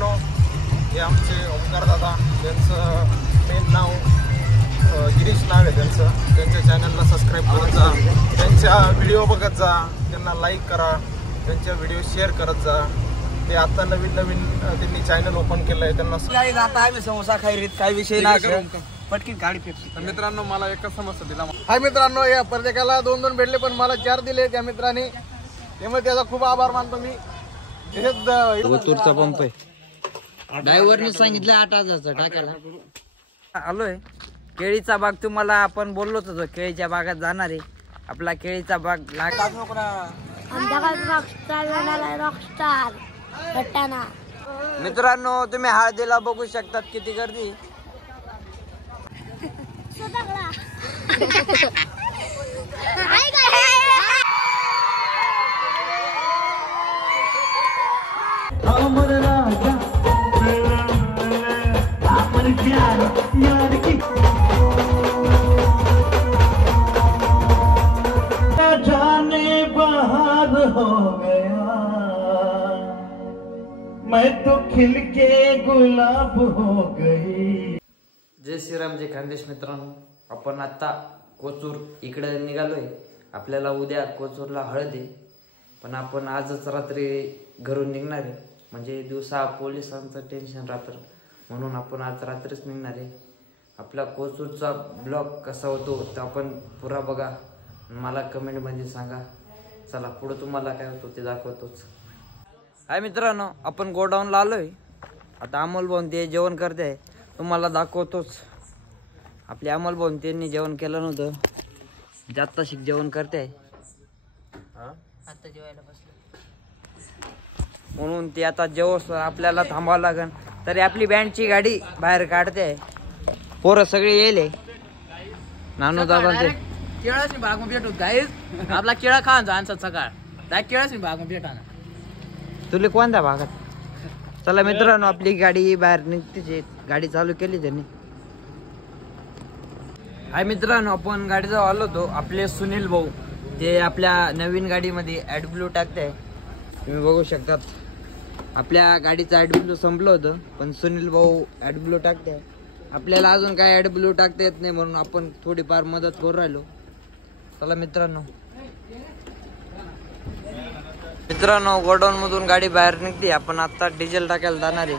मित्रांनो, हे आमचे ओमकार दादा, त्यांचं मेन नाव गिरीश नाव आहे त्यांचं. त्यांच्या चॅनलला सबस्क्राईब करत जा, त्यांच्या व्हिडिओ बघत जा, त्यांना लाईक करा, त्यांच्या व्हिडिओ शेअर करत जा. ते आता नवीन त्यांनी चॅनल ओपन केलं आहे. त्यांना आता आम्ही समोसा खाई काही विषय नाही, पटकी गाडी फेकली. मित्रांनो, मला एकच समस्या दिला. हाय मित्रांनो, या प्रत्येकाला 2-2 भेटले, पण मला 4 दिले त्या मित्राने. त्यामुळे त्याचा खूप आभार मानतो मी. ओतूरचा पंप आहे. ड्रायव्हरने सांगितलं 8,000चा टाकायला. आलोय केळीचा बाग. तुम्हाला आपण बोललोच होतो केळीच्या बागात जाणार आहे. आपला केळीचा बाग मित्रांनो, तुम्ही हळदीला बघू शकतात किती गर्दी. जाने बहार हो गया, मैं तो खिल के गुलाब हो गई. जय श्रीराम, जय खानदेश. मित्रांनो, आपण आता कोचूर इकडे निघालोय. आपल्याला उद्या कोचूरला हळद आहे, पण आपण आजच रात्री घरून निघणार आहे. म्हणजे दिवसा पोलिसांचं टेन्शन राहतं, म्हणून आपण आज रात्रीच निघणार आहे. आपला कोचूरचा ब्लॉग कसा होतो तर आपण पुरा बघा, मला कमेंटमध्ये सांगा. चला पुढं तुम्हाला काय होतं ते दाखवतोच. हाय मित्रांनो, आपण गोडाऊनला आलोय. आता अमोल भाऊन ते जेवण करते आहे, तुम्हाला दाखवतोच. आपले अमोल भाऊन त्यांनी जेवण केलं नव्हतं, जास्त शिक जेवण करते आहे. आता जेवायला बसलो म्हणून ते आता जेव आपल्याला थांबावं लागेल. तरी आपली बँडची गाडी बाहेर काढते आहे. पोरं सगळे येले. नानू दादा ते केळाच भाग भेटू गाईज. आपला केळा खा जाणचा सकाळ त्या केळाच भाग भेटा ना. तुला कोणत्या भागात? चला मित्रांनो, आपली गाडी बाहेर निघते. गाडी चालू केली त्यांनी. हाय मित्रांनो, आपण गाडीजवळ आलो होतो. आपले सुनील भाऊ ते आपल्या नवीन गाडीमध्ये ॲडब्ल्यू टाकते. तुम्ही बघू शकतात. आपल्या गाडीचं ॲडब्ल्यू संपलं होतं, पण सुनील भाऊ ॲडब्ल्यू टाकते. आपल्याला अजून काय ॲडब्ल्यू टाकता येत नाही, म्हणून आपण थोडीफार मदत करू राहिलो. चला मित्रांनो, गोडाऊन मधून गाडी बाहेर निघते. आपण आता डिझेल टाकायला जाणार आहे.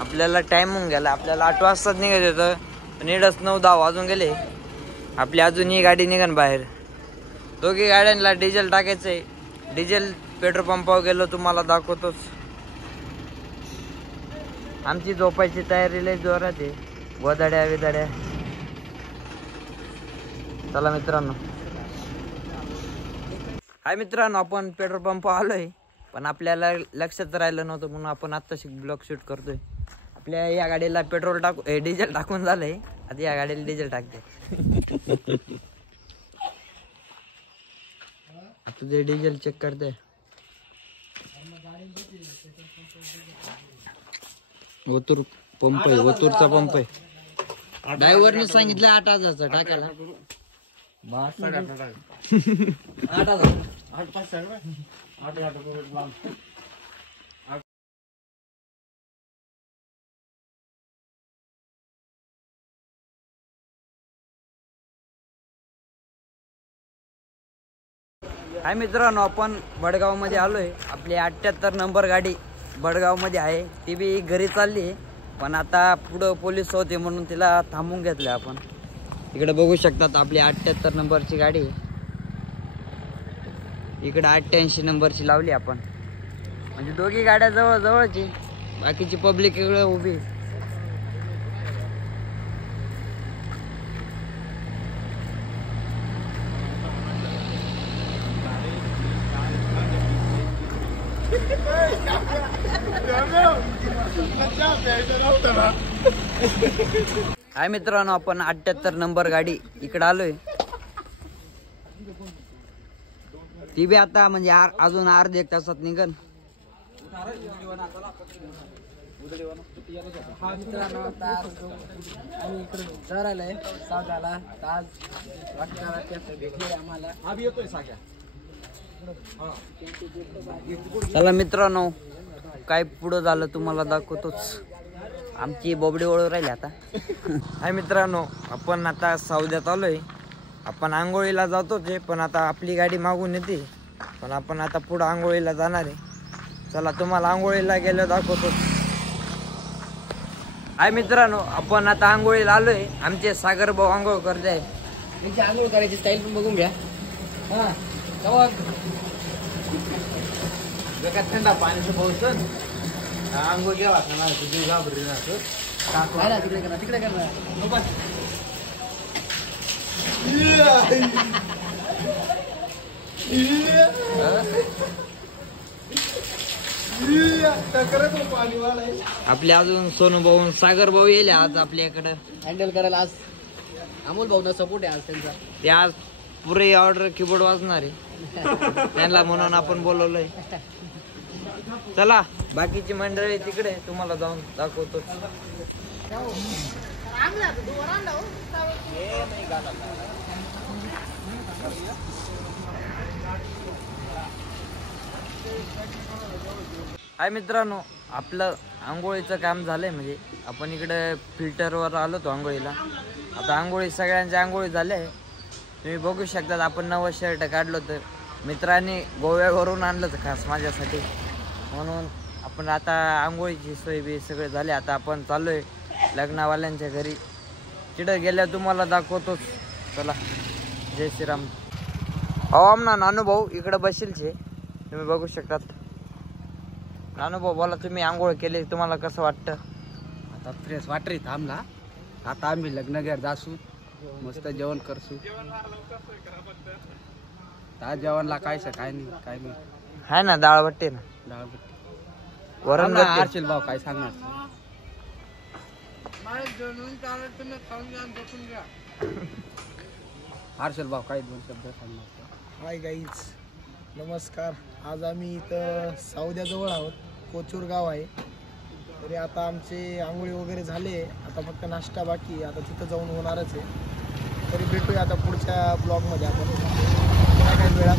आपल्याला टाइम होऊन गेला. आपल्याला 8 वाजताच निघायचं होतं, पण इडच 9-10 वाजून गेले. आपली अजून ही गाडी निघन बाहेर. दोघी गाड्यांना डिझेल टाकायचंय. डिझेल पेट्रोल पंपावर गेलो, तुम्हाला दाखवतोच. आमची झोपायची तयारी लय जोरात आहे. गोदाड्या विदाड्या. चला मित्रांनो. हाय मित्रांनो, आपण पेट्रोल पंप आलोय, पण आपल्याला लक्षात राहिलं नव्हतं, म्हणून आपण आत्ताशी ब्लॉग शूट करतोय. आपल्या या गाडीला पेट्रोल डिझेल टाकून झालंय. आता या गाडीला डिझेल टाकते. आता ते डिझेल चेक करते. ओतूर पंप आहे. ओतूरचा पंप आहे. ड्रायव्हरने सांगितलं 8,000चा टाकायला. हाय मित्रांनो, आपण बडगाव मध्ये आलोय. आपली 78 नंबर गाडी बडगाव मध्ये आहे. ती बी घरी चालली आहे, पण आता पुढं पोलीस होते म्हणून तिला थांबून घेतलं आपण. इकडे बघू शकतात आपली 78 नंबरची गाडी. इकडे 88 नंबरची लावली आपण. म्हणजे दोघी गाड्या जवळ जवळची, बाकीची पब्लिक इकडे उभी. हाय मित्रांनो, आपण 78 नंबर गाडी इकडे आलोय. ती बी आता म्हणजे अजून अर्ध्या 1 तासात निघन. चला मित्रांनो, काय पुढं झालं तुम्हाला दाखवतोच. आमची बोबडी ओळख राहिली आता. हाय मित्रांनो, आपण आता सौद्यात आलोय. आपण आंघोळीला जातोच आहे, पण आता आपली गाडी मागून येते. पण आपण आता पुढं आंघोळीला जाणार आहे. चला तुम्हाला आंघोळीला गेलो दाखवतो. हाय मित्रांनो, आपण आता आंघोळीला आलोय. आमचे सागर भाऊ आंघोळ करते आहे. त्यांची आंघोळ करायची स्टाईल पण बघून घ्या. हा जगात थंडा पाण्याचं पाऊस आंघोळ घ्यावा ना तुझी घाबरली ना तिकडे करा तिकडे करा. आपले अजून सोनू भाऊ सागर भाऊ येले आज आपल्याकडे हँडल करायला. आज अमोल भाऊना सपोर्ट आहे आज त्यांचा. ते आज पुरे ऑर्डर कीबोर्ड वाजणार आहे त्यांना, म्हणून आपण बोलवलंय. चला बाकीची मंडळी तिकडे तुम्हाला जाऊन दाखवतो. हाय मित्रांनो, आपलं आंघोळीचं काम झालंय. म्हणजे आपण इकडे फिल्टरवर आलो होतो आंघोळीला. आता आंघोळी सगळ्यांच्या आंघोळी झाल्या. तुम्ही बघू शकता आपण नवं शर्ट काढलं होतं. मित्रांनी गोव्यावरून आणलं होतं खास माझ्यासाठी, म्हणून आपण आता आंघोळीची सोय बी सगळे झाले. आता आपण चाललोय लग्नावाल्यांच्या घरी. तिथं गेल्या तुम्हाला दाखवतोच. चला, जय श्रीराम. हो आमना नानू भाऊ इकडे बसेल छे, तुम्ही बघू शकतात. नानू भाऊ बोला, तुम्ही आंघोळ केली, तुम्हाला कसं वाटतं? आता फ्रेश वाटरी थांबला. आता आम्ही लग्न घर जासू, मस्त जेवण करसू. आज जेवणला काय नाही काय नाही. हाय ना डाळ भट्टी ना, डाळ वरण हर्षल भाऊ काय सांगणार. हर्षल भाऊ काय 2 शब्द सांगणार. हाय गाईज, नमस्कार. आज आम्ही इथं सौद्याजवळ आहोत. कोचूर गाव आहे. तरी आता आमचे आंघोळी वगैरे झाले. आता फक्त नाश्ता बाकी. आता तिथं जाऊन होणारच आहे. तरी भेटूया आता पुढच्या ब्लॉगमध्ये आपण थोड्या काही वेळात.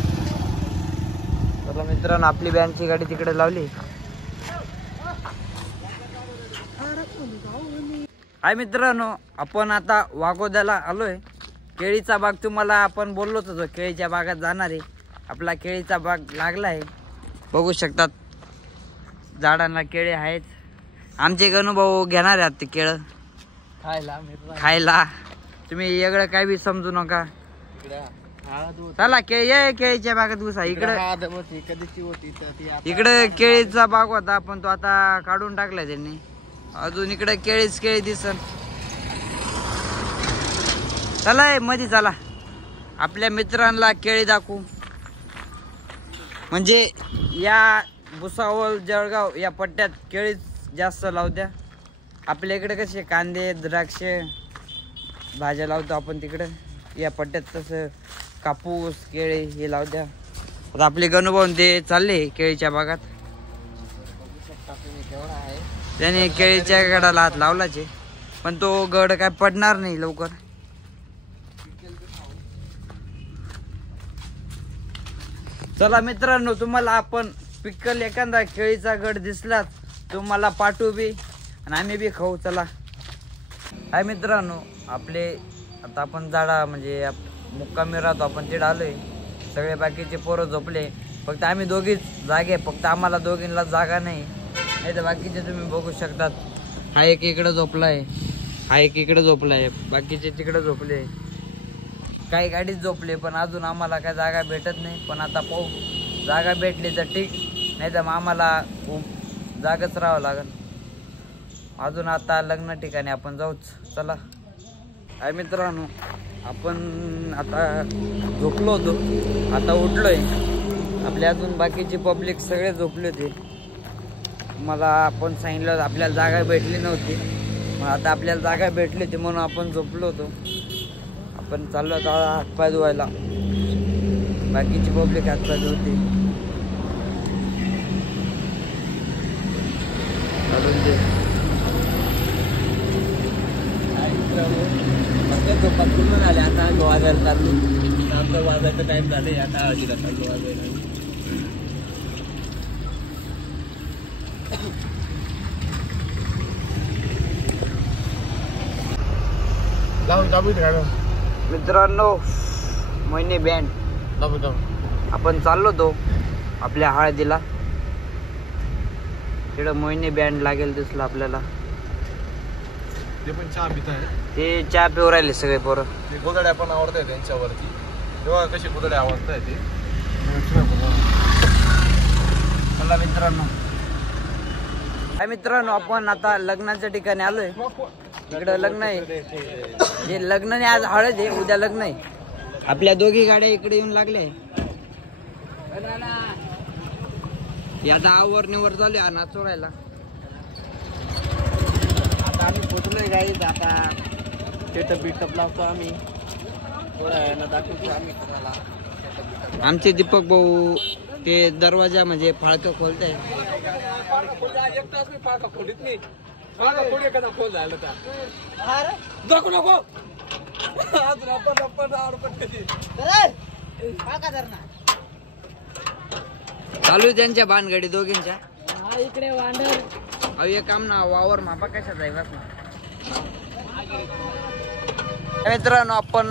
चला मित्रांनो, आपली बँडची गाडी तिकडे लावली. हाय मित्रांनो, आपण आता वाघोद्याला आलोय. केळीचा बाग तुम्हाला आपण बोललोच होतो, केळीच्या बागात जाणार आहे. आपला केळीचा बाग लागला आहे. बघू शकतात झाडांना केळे आहेत. आमचे गणूभाऊ घेणार आहेत ते केळं खायला. तुम्ही वेगळं काय बी समजू नका. चला केळीच्या बागात घुसा. इकडे केळीचा बाग होता, पण तो आता काढून टाकलाय त्यांनी. अजून इकडे केळी दिसन. चला मध्ये चला, आपल्या मित्रांना केळी दाखवू. म्हणजे या भुसावळ जळगाव या पट्ट्यात केळीच जास्त लावत्या. आपल्या इकडे कसे कांदे द्राक्ष भाज्या लावतो आपण, तिकडे या पट्ट्यात तसं कापूस केळी हे लावत्या. आता आपले गणूभाऊ ते चालले केळीच्या बागात. त्याने केळीच्या गडाला हात लावलाच आहे, पण तो गड काय पडणार नाही लवकर. चला मित्रांनो, तुम्हाला आपण पिक्कल एखादा केळीचा गड दिसला तुम्हाला पाठवू बी आणि आम्ही बी खाऊ. चला. हाय मित्रांनो, आपले आता आपण झाडा म्हणजे मुक्कामी राहतो आपण तिथे आलोय. सगळे बाकीचे पोरं झोपले, फक्त आम्ही दोघीच जागे. फक्त आम्हाला दोघींना जागा नाही तर बाकीचे तुम्ही बघू शकतात. हा एक इकडे झोपलाय, हा एक इकडे झोपलाय, बाकीचे तिकडे झोपले. काही गाडीत झोपले, पण अजून आम्हाला काय जागा भेटत नाही. पण आता पाहू, जागा भेटली तर ठीक, नाही तर मग आम्हाला जागच राहावं लागेल. अजून आता लग्न ठिकाणी आपण जाऊच. चला. हाय मित्रांनो, आपण आता झोपलो होतो, आता उठलोय. आपले अजून बाकीची पब्लिक सगळे झोपले होते. मला आपण सांगितलं आपल्याला जागा भेटली नव्हती, मग आता आपल्याला जागा भेटली होती म्हणून आपण झोपलो होतो. आपण चाललो आता हातपाय धुवायला. बाकीची पब्लिक हातपाय धुवते. चालून दे. पूर्ण झाले. आता वाजायला चाललो. आमचा वाजायचा टाइम झाले. आता हळदीला चाललो वाजायला. मित्रांनो मोहिनी बँड आपण चाललो तो आपल्या हळदीला. तिकडं मोहिनी बँड लागेल दिसलं आपल्याला. ते पण चहा पित आहे. ते चहा पिऊ राहिले सगळे पोरं. ते गोदड्या पण आवडत त्यांच्यावरती. तेव्हा कशी गोदड्या आवडत आहे ते. चला मित्रांनो. काय मित्रांनो आपण आता लग्नाच्या ठिकाणी आलोय. इकडं लग्न आहे. हे लग्न नाही आज हळद आहे, उद्या लग्न आहे. आपल्या दोघी गाड्या इकडे येऊन लागल्या. आता आवर निवर चालू आहे नाचू राहिला. आता आम्ही पोचलोय गाईत. आता टेटप बिटप लावतो आम्ही. दाखवतो आम्ही कोणाला. आमचे दीपक भाऊ ते दरवाजा म्हणजे फाळकं खोलते. एक तास मी फाळका खोलीत नाही. फाळका खोली एखादा खोल झालं तर दाखवू नको. अजून आपण कधी चालू आहे त्यांच्या भानगडी दोघींच्या. इकडे वांडर. अहो एक काम ना वावर मापा कशात आहे बस ना. मित्रांनो आपण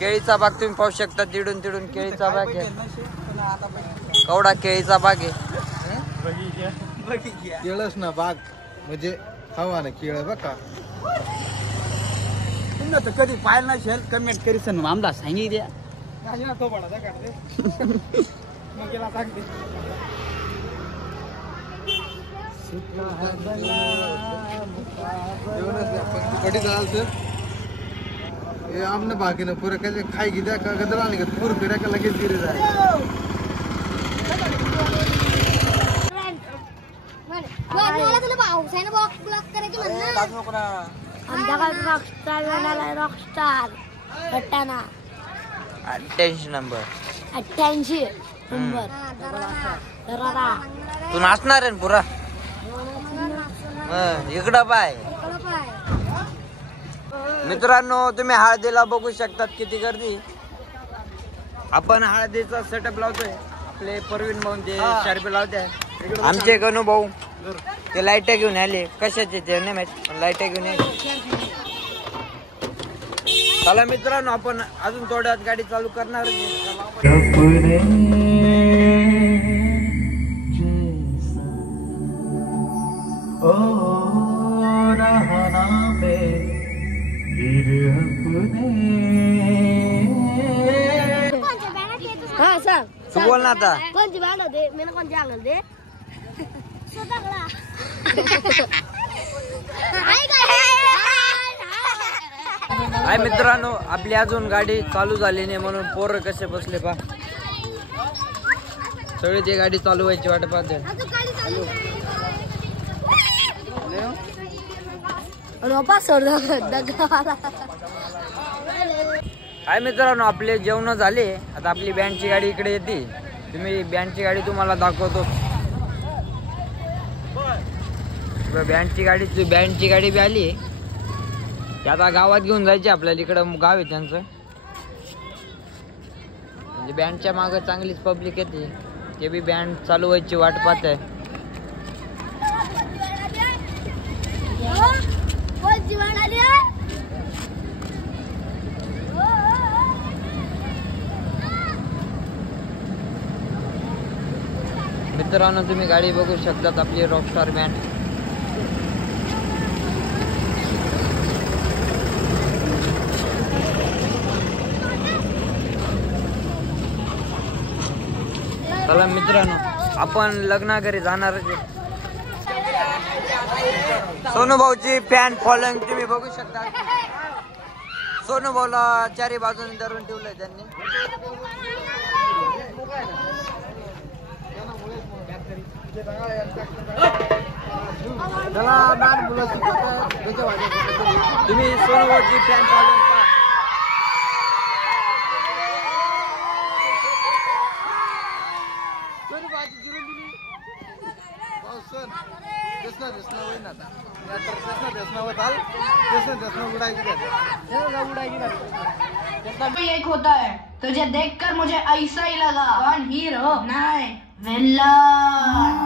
केळीचा बाग तुम्ही पाहू शकता. तिडून तिडून केळीचा बाग आहे. कवडा केळीचा बाग आहे. केळच ना बाग म्हणजे हवा ना केळ बघा. तुम्ही तर कधी पाहिलं नसेल कमेंट करीस आमला सांगी द्या. कधी जाल तर हे आमने बाकीनं पुरे काय खाई की द्या का गदर आले का पूर फिरा का लगेच गिरे जाय. Rockstar 88 number. 88 नंबर. तू नाचणार आहे ना पुरा. इकडं पाय. मित्रांनो तुम्ही हळदीला बघू शकतात किती गर्दी. आपण हळदीचा सेटअप लावतोय. आपले परवीन भाऊ ते शार्पी लावते. आमचे गणू भाऊ ते लाईट घेऊन आले. कशाचे ते नाही माहित पण लाईट घेऊन आले. चला मित्रांनो आपण अजून थोड्यात गाडी चालू करणार. हाँ सर तू बोल ना आता. कौन सी बैंड होते मैंने कौन सी आंगन दे हाय मित्रांनो आपली अजून गाडी चालू झाली नाही म्हणून पोरं कसे बसले पा. सगळी ती गाडी चालू व्हायची वाट पाहते. हाय मित्रांनो आपले जेवण झाले. आता आपली बँडची गाडी इकडे येते. तुम्ही बँडची गाडी तुम्हाला दाखवतो. बँडची गाडी बी आली. आता गावात घेऊन जायची आपल्याला. इकडं गाव आहे त्यांचं. म्हणजे बँडच्या मागे चांगलीच पब्लिक येते. ते बी बँड चालू व्हायची वाट पाहत आहे. मित्रांनो तुम्ही गाडी बघू शकतात आपली रॉकस्टार बँड. चला मित्रांनो आपण लग्नाघरी जाणारच आहे. सोनू भाऊची फॅन फॉलोइंग तुम्ही बघू शकता. सोनू भाऊला चारी बाजूने धरून ठेवलंय त्यांनी. तुम्ही सोनू भाऊची फॅन फॉलोइंग पहा. एक होता है तुझे देखकर मुझे ऐसा ही लगा. कौन हीरो नहीं विलन.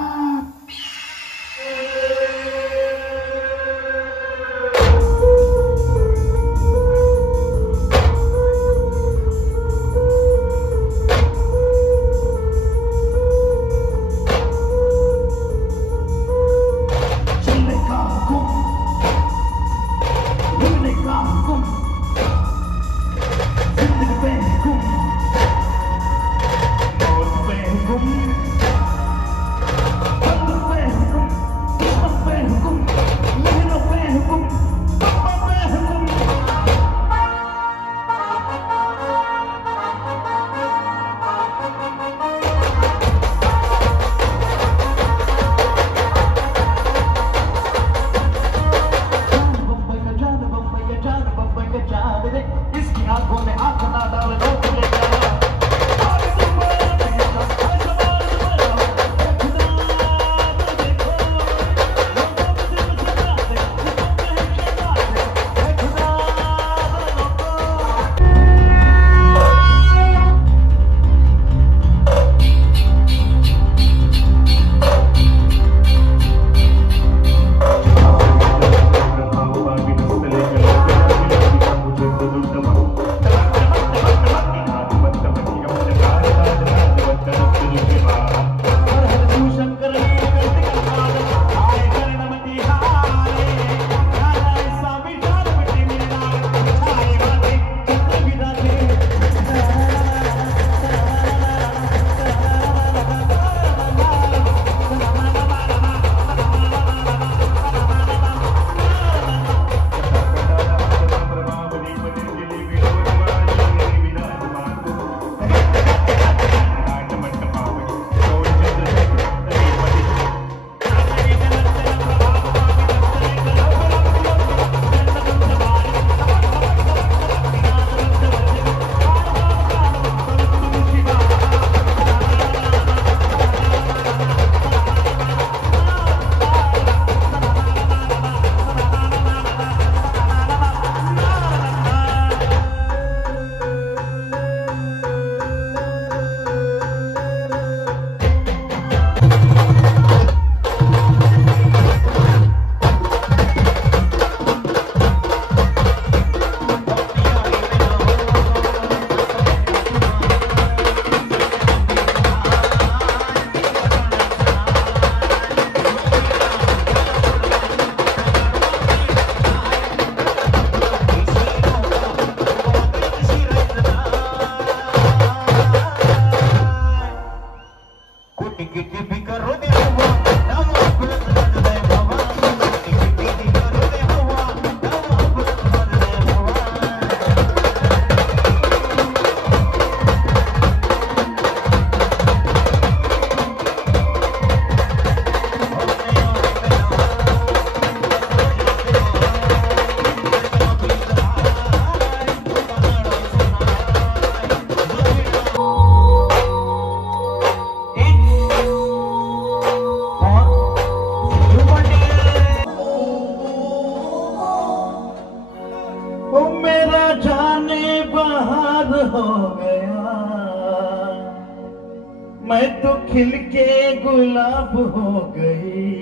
मैं तो खिल के गुलाब हो गई,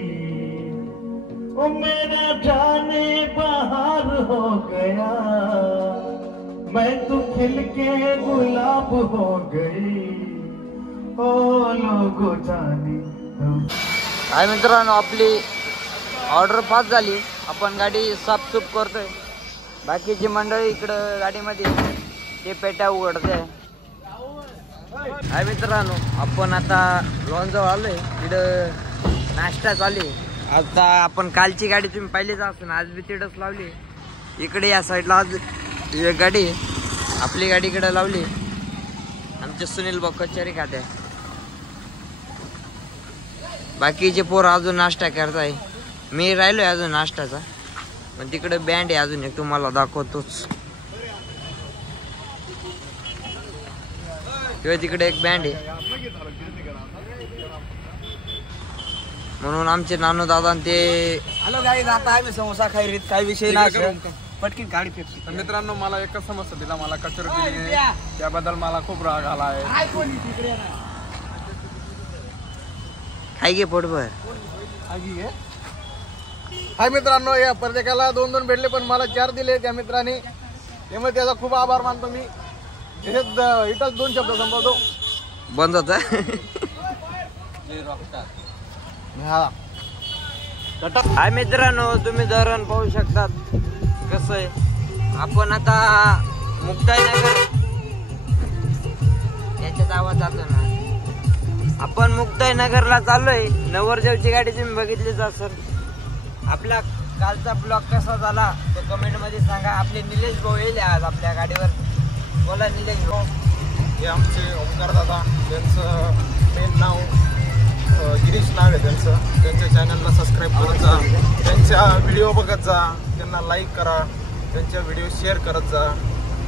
ओ मेरा जाने बहार हो गया, मैं तो खिल के गुलाब हो गई, ओ लोगो जाने हाय मित्रांनो, आपली ऑर्डर पास झाली. आपण गाडी साफसूफ करतोय. बाकीची मंडळी इकडं गाडीमध्ये ते पेट्या उघडते. हाय मित्रांनो, आपण आता लॉनजवळ आलोय. इकडं नाश्ता चालू आहे. आता आपण कालची गाडी तुम्ही पाहिलीच असून आज बी तिकडंच लावली. इकडे या साईडला आज एक गाडी आपली गाडी इकडे लावली. आमचे सुनील भाऊ कचेरी खाते. बाकीचे पोर अजून नाश्ता करताय. मी राहिलोय अजून नाश्त्याचा. पण तिकडे बँड आहे अजून एक, तुम्हाला दाखवतोच. किंवा तिकडे एक बँड आहे. म्हणून आमचे नानू दादा ते हॅलो गाईज, आता आम्ही समोसा खाई रीत काही विषय नाही. पटकीन गाडी फिरते. तर मित्रांनो, मला एकच समस्या दिला, मला कचोरी दिली नाही. त्याबद्दल मला खूप राग आला आहे. खाई घे पोटभर. हाय मित्रांनो, या प्रत्येकाला 2-2 भेटले, पण मला 4 दिले त्या मित्राने. त्यामुळे त्याचा खूप आभार मानतो मी. इथंच 2 शब्द संपवतो. बंद होता. हाय मित्रांनो, तुम्ही धरण पाहू शकतात कसं आहे. आपण आता मुक्ताईनगर याच्यात आवाज जातो ना. आपण मुक्ताईनगरला चाललोय. नवरदेवची गाडी तुम्ही बघितलीच असेल. आपला कालचा ब्लॉग कसा झाला तो कमेंट मध्ये सांगा. आपले निलेश भाऊ येईल आज आपल्या गाडीवर. बोला निलेश भाऊ. हे आमचे ओमकार दादा, त्यांचं मेन नाव गिरीश नाव आहे त्यांचं. त्यांच्या चॅनलला सबस्क्राईब करत जा, त्यांच्या व्हिडिओ बघत जा, त्यांना लाईक करा, त्यांच्या व्हिडिओ शेअर करत जा.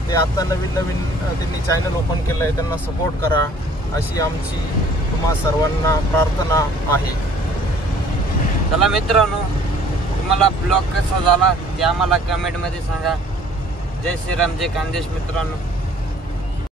ते आत्ता नवीन त्यांनी चॅनल ओपन केलं आहे, त्यांना सपोर्ट करा अशी आमची तुम्हा सर्वांना प्रार्थना आहे. चला मित्रांनो, तुम्हाला ब्लॉग कसा झाला ते आम्हाला कमेंट मध्ये सांगा. जय श्रीराम, जय खानदेश मित्रांनो.